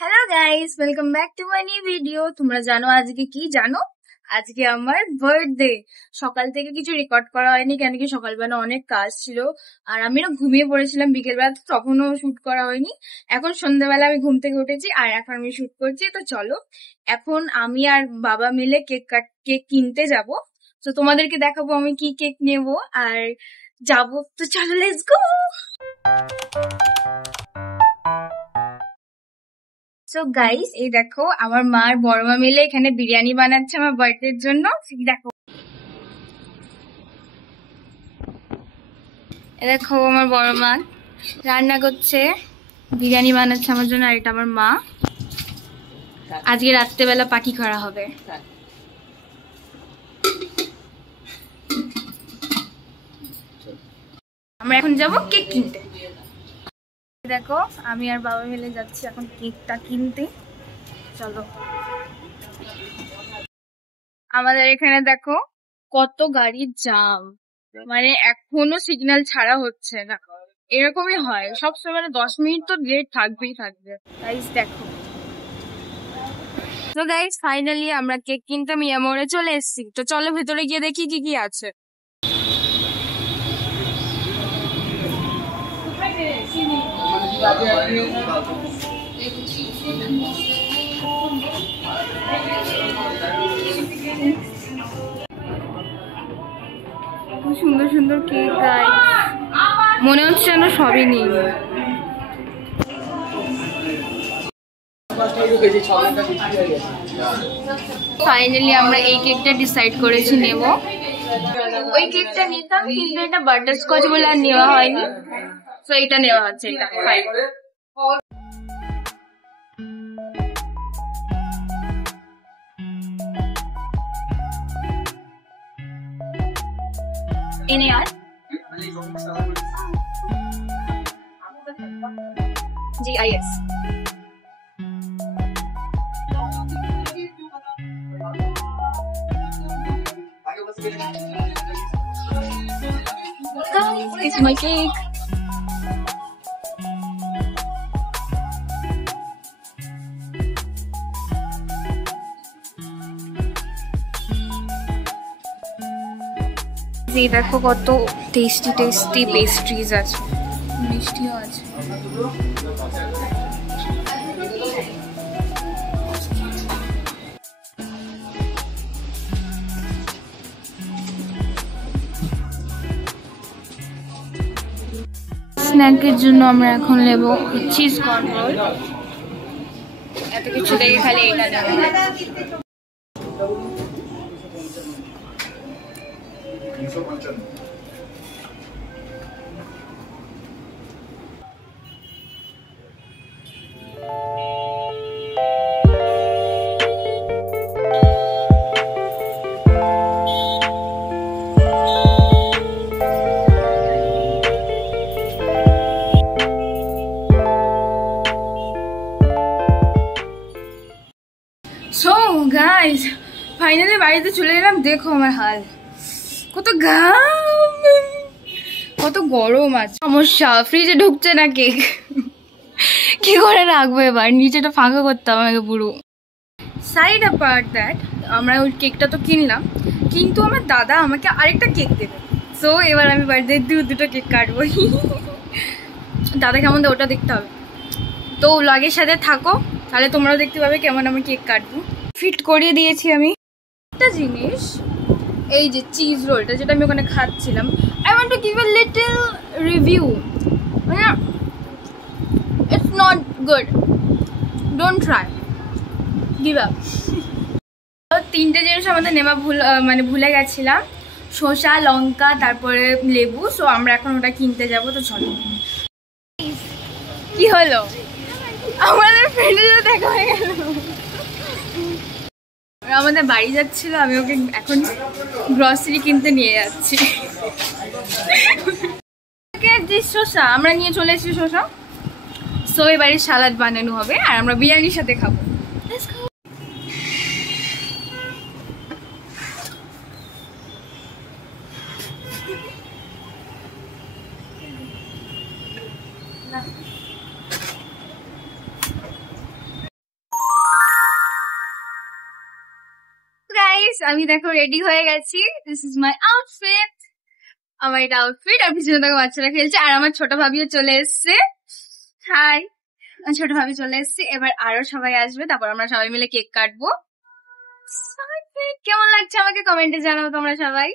Hello guys, welcome back to my new video. তোমরা জানো আজকে কি জানো? আজকে আমার বার্থডে। সকাল থেকে কিছু রেকর্ড করা হয়নি, কেন কি সকালবেলা অনেক কাজ ছিল আর আমি না ঘুমিয়ে পড়েছিলাম বিকেলবেলা, তো তখনও শুট করা হয়নি। এখন সন্ধ্যাবেলা আমি ঘুম থেকে উঠেছি আর এখন আমি শুট করছি। তো চলো, এখন আমি আর বাবা মিলে কেক কিনতে যাব। তো তোমাদেরকে দেখাবো আমি কি কেক নেবো আর যাবো। তো চলো, লেটস গো। সো গাইস, এই দেখো আমার মা আর বড় মা মিলে এখানে বিরিয়ানি বানাচ্ছে আমার বার্থডের জন্য। দেখো, দেখো আমার বড় মা রান্না করছে, বিরিয়ানি বানাচ্ছে আমার জন্য। আর এটা আমার মা। আজকে রাত্রেবেলা পার্টি করা হবে। আমরা এখন যাব কেক কিনতে। দেখো আমি আর বাবা মিলে যাচ্ছি এখন কেকটা কিনতে। চলো, আমাদের এখানে দেখো কত গাড়ির জ্যাম, মানে এখনো সিগন্যাল ছাড়া হচ্ছে না। এরকমই হয় সবসময়, মানে 10 মিনিট তো লেট থাকবেই থাকবে। গাইস দেখো, তো গাইস ফাইনালি আমরা কেক কিনতে মিয়া মোড়ে চলে এসেছি। তো চলো ভেতরে গিয়ে দেখি কি কি আছে। খুব সুন্দর সুন্দর কেক গাইস, মনে হচ্ছে যেন সবই নেই। ফাইনালি আমরা এই কেকটা ডিসাইড করেছি নেব। ওই কেকটা নিতাম কিন্তু এটা বাটারস্কচ বলে আর নেওয়া হয়নি, তো এটা নেওয়া হচ্ছে। এটা ফাইন। এনে আর GIS Guys, this is my cake. এই দেখো কত টেস্টি টেস্টি পেস্ট্রিজ আছে, মিষ্টিও আছে। স্ন্যাকের জন্য আমরা এখন নেব চিজ কর্নরোল। এত কিছু দেখে খালি এটা নেব। সো গাইস ফাইনালি বাড়িতে চলে এলাম। দেখো আমার হাল, কত ঘাম, কত গরম আছে। সমস্যা, ফ্রিজে ঢুকছে না কেক। কি করে রাখবো এবার? নিচেটা ফাঁকা করতে হবে আমাকে পুরো। সাইড অ্যাপার্ট দ্যাট, আমরা ওই কেকটা তো কিনলাম, কিন্তু আমার দাদা আমাকে আরেকটা কেক দেবে। সো এবার আমি বাড়িতে দুটো কেক কাটবো। দাদা কেমন দেয় ওটা দেখতে হবে। তো ব্লগের সাথে থাকো, তাহলে তোমরাও দেখতে পাবে কেমন আমি কেক কাটবো। ফিট করিয়ে দিয়েছি আমি একটা জিনিস, এই যে চিজ রোলটা যেটা আমি ওখানে খাচ্ছিলাম। I want to give a little review. মানে it's not good, don't try, give up. তিনটে জিনিস আমাদের নেওয়া ভুলে গেছিলাম, শসা, লঙ্কা, তারপরে লেবু। সো আমরা এখন ওটা কিনতে যাব। তো চলো। কি হলো? আমাদের ফ্রেন্ডের সাথে দেখা হয়ে গেল। আমাদের বাড়ি যাচ্ছিল, আমি ওকে এখন গ্রসারি কিনতে নিয়ে যাচ্ছি। শসা আমরা নিয়ে চলে এসেছি, শসা। সো এবারে সালাদ বানানো হবে আর আমরা বিরিয়ানির সাথে খাবো। আমি দেখো রেডি হয়ে গেছি। This is my outfit. আমার এটা আউটফিট, আর পিছনে দেখো বাচ্চারা খেলছে, আর আমার ছোট ভাবিও চলে এসছে। হাই, ছোট ভাবি চলে এসছে। এবার আরো সবাই আসবে, তারপর আমরা সবাই মিলে কেক কাটবো। কেমন লাগছে আমাকে কমেন্টে জানাও তোমরা সবাই।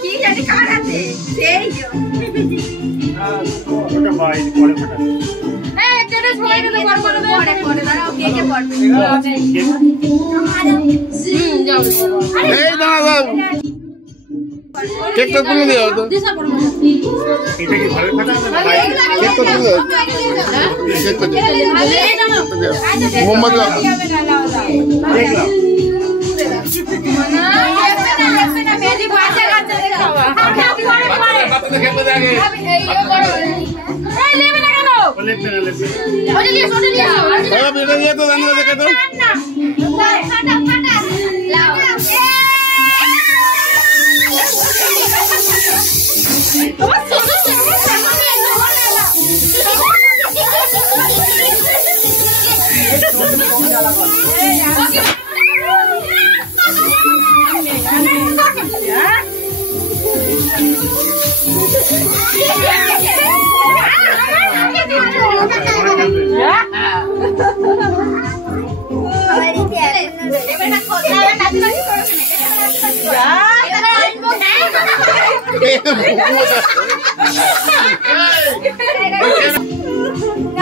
কি জানি কার আছে সেই ওটা ভাই পরে ফটা এই কেটে সবাই মিলে পরে পরে দাঁড়াও কে কে পড়বে যাও এই দাঁড়াও কেক তো তুলে দাও তো এটা কি ভালো ফটা আছে না ভাই কেক তো তুলে দাও কেক তো মোহাম্মদ দেখলাম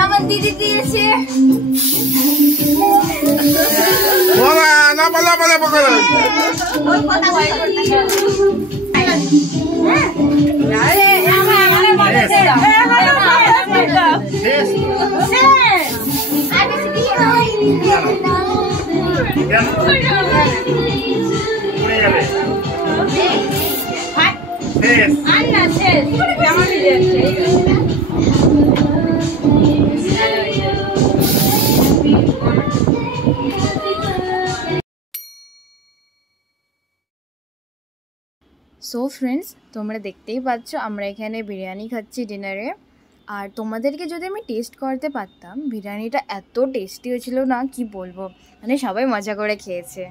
আমার দিদি দিয়েছে সো ফ্রেন্ডস, তোমরা দেখতেই পাচ্ছ আমরা এখানে বিরিয়ানি খাচ্ছি ডিনারে। আর তোমাদেরকে যদি আমি টেস্ট করতে পারতাম, বিরিয়ানিটা এত টেস্টি হয়েছিল না, কি বলবো, মানে সবাই মজা করে খেয়েছে।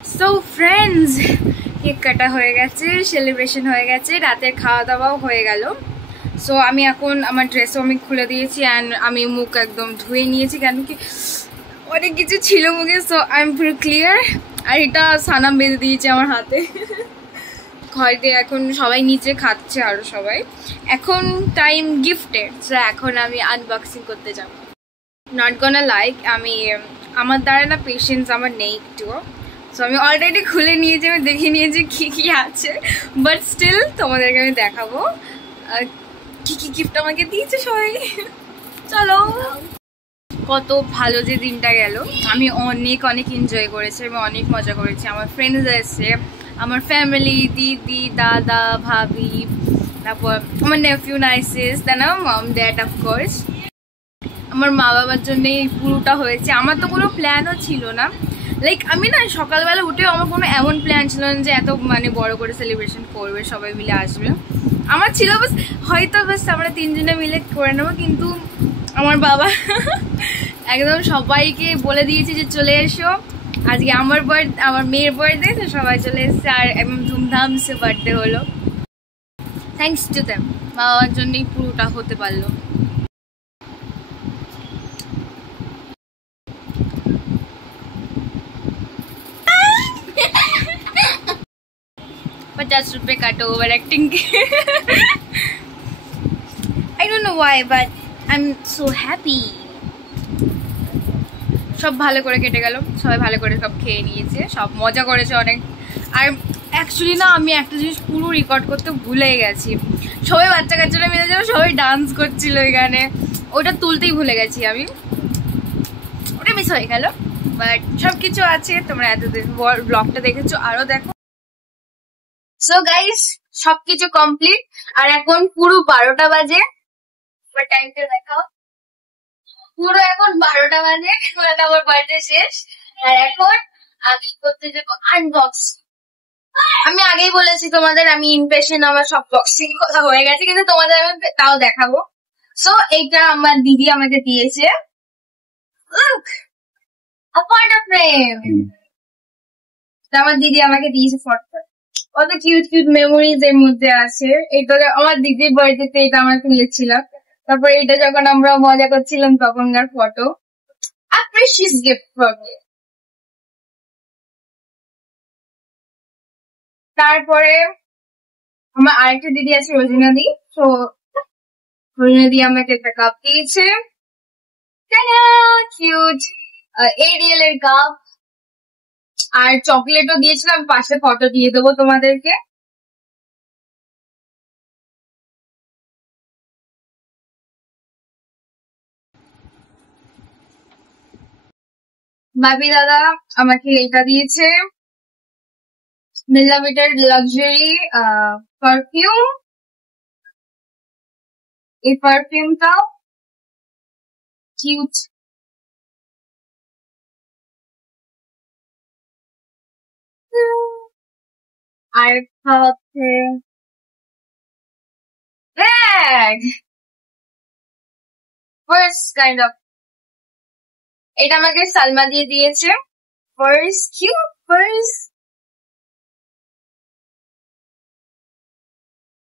সো ফ্রেন্ডস, কেক কাটা হয়ে গেছে, সেলিব্রেশন হয়ে গেছে, রাতের খাওয়া দাওয়াও হয়ে গেল। সো আমি এখন আমার ড্রেসও আমি খুলে দিয়েছি অ্যান্ড আমি মুখ একদম ধুয়ে নিয়েছি, কেন কি অনেক কিছু ছিল মুখে। সো আই এম পুরো ক্লিয়ার। আর এটা সানাম বেঁধে দিয়েছে আমার হাতে। ঘরে এখন সবাই নিচে খাচ্ছে, আরো সবাই। এখন টাইম গিফটের, সো এখন আমি আনবক্সিং করতে যাব। নট গনা লাইক, আমার দ্বারা না পেশেন্স আমার নেই একটুও। সো আমি অলরেডি খুলে নিয়েছি, আমি দেখে নিয়েছি কি কি আছে, বাট স্টিল তোমাদেরকে আমি দেখাবো কি কি গিফট আমাকে দিয়েছে সবাই। চলো। কত ভালো যে দিনটা গেল, আমি অনেক অনেক এনজয় করেছি, আমি অনেক মজা করেছি। আমার ফ্রেন্ডস এসে, আমার ফ্যামিলি, দিদি, দাদা, ভাবি, তারপর আমার নেফিউ, নাইসেস, দেন আমার মম, ড্যাড, অফকোর্স। আমার মা বাবার জন্য এই পুরোটা হয়েছে। আমার তো কোনো প্ল্যানও ছিল না, লাইক আমি না সকালবেলা উঠেও আমার কোনো এমন প্ল্যান ছিল না যে এত মানে বড় করে সেলিব্রেশন করবে, সবাই মিলে আসবে। আমার ছিল বাস হয়তো বাস আমরা তিনজনে মিলে করে নেবো, কিন্তু আমার বাবা একদম সবাইকে বলে দিয়েছে যে চলে এসো, আজকে আমার মেয়ের বার্থডে, তো সবাই চলে এসছে আর একদম ধুমধাম সে বার্থডে হলো। থ্যাংকস টু দ্যাম, বাবার জন্যই পুরোটা হতে পারলো। 50 रुपए काटो ओवर एक्टिंग के। I don't know why, but I'm so happy. সব ভালো করে কেটে গেল, সবাই ভালো করে সব খেয়ে নিয়েছে, সব মজা করেছে অনেক। আর অ্যাকচুয়ালি না আমি একটা জিনিস পুরো রেকর্ড করতে ভুলে গেছি। সবাই বাচ্চা কাচ্চারা মিলে যাবে, সবাই ডান্স করছিল এখানে, ওটা তুলতেই ভুলে গেছি আমি, ওটা মিস হয়ে গেল। বাট সব কিছু আছে, তোমরা এতদিন ব্লগটা দেখেছো, আরো দেখো। সো গাইস সবকিছু কমপ্লিট, আর এখন পুরো 12টা বাজে। টাইমটা দেখাও, পুরো এখন 12টা বাজে, আমার বার্থডে শেষ। আর এখন আমি করতে যাবো আনবক্স। আমি আগেই বলেছি তোমাদের আমি ইমপ্রেশন, আমার সব বক্সিং করা হয়ে গেছে, কিন্তু তোমাদের আমি তাও দেখাবো। সো এইটা আমার দিদি আমাকে দিয়েছে, লুক আ ফটো ফ্রেম। আমার দিদি আমাকে দিয়েছে ফটো, কত কিউট কিউট মেমোরিজ এর মধ্যে আছে। এটা আমার দিদির বার্থডেতে এটা আমরা তুলেছিলাম, তারপর এটা যখন আমরা মজা করছিলাম তখনকার photo. A precious gift for me. তারপরে আমার আরেকটা দিদি আছে, রোজিনা দি। তো রোজিনা দি আমাকে একটা কাপ দিয়েছে, কিউট এরিয়েল এর কাপ। আর চকলেটও দিয়েছিলাম, পাশে ফটো দিয়ে দেবো তোমাদেরকে। বাবি দাদা আমাকে এটা দিয়েছে, মিলামিটার লাক্সারি পারফিউম। এই পারফিউমটাও কিউট। আর হচ্ছে ব্যাগ, পার্স কাইন্ড অফ। এটা আমাকে সালমা দিয়ে দিয়েছে, পার্স, কিউট পার্স।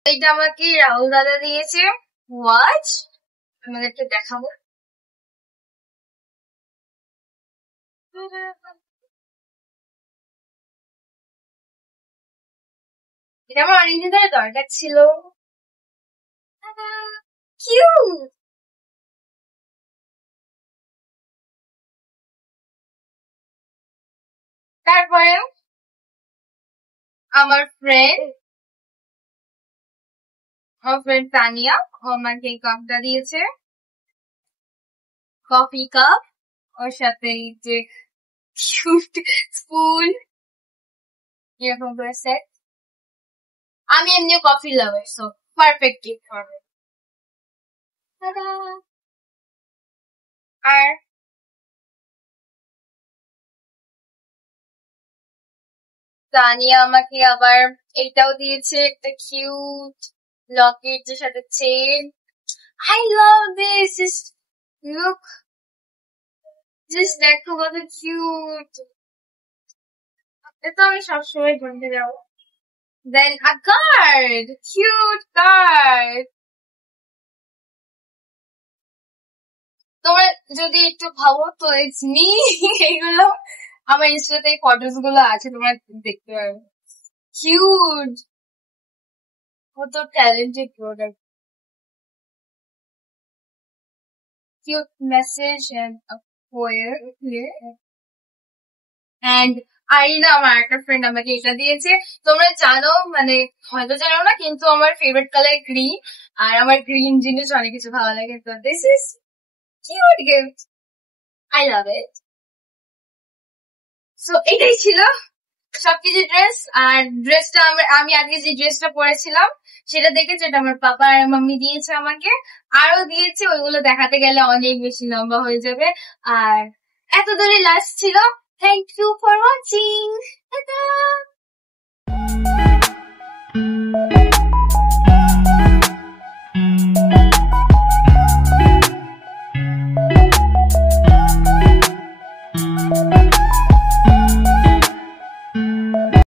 এটা আমাকে রাহুল দাদা দিয়েছে, ওয়াচ। আমাদেরকে দেখাবো। এটা আমার অনেকদিন ধরে দরকার ছিল, কিউট। তারপরে আমার ফ্রেন্ড তানিয়া, ও আমাকে এই কাপটা দিয়েছে, কফি কাপ। ওর সাথে এই যে কিউট স্পুন, এরকম করে সেট। আমি এমনিও coffee lover, so perfect gift for me. আর তানিয়া আমাকে আবার এইটাও দিয়েছে, একটা কিউট লকেট এর সাথে chain. I love this, look, just দেখো কত কিউট। এটা আমি সবসময় কিনতে যাবো। Then a card, cute card. তোমরা যদি একটু ভাবো তো ইটস মি। এইগুলো আমার ইনস্টাতে ফটোস গুলো আছে, তোমরা দেখতে পারো। কিউট, কত talented product. Cute message and poem and Arina, আমার একটা ফ্রেন্ড আমাকে এটা দিয়েছে। তোমরা জানো, মানে হয়তো জানো না, কিন্তু আমার ফেভারিট কালার গ্রিন, আর আমার গ্রিন জিনিস অনেক কিছু ভালো লাগে। তো this is cute gift, I love it. So এটাই ছিল সবকিছু ড্রেস। আর ড্রেসটা আমি আগে যে ড্রেসটা পরেছিলাম সেটা দেখেছি, এটা আমার পাপা আর মাম্মি দিয়েছে আমাকে। আরো দিয়েছে, ওইগুলো দেখাতে গেলে অনেক বেশি লম্বা হয়ে যাবে। আর এত দূরে লাস্ট ছিল। Thank you for watching.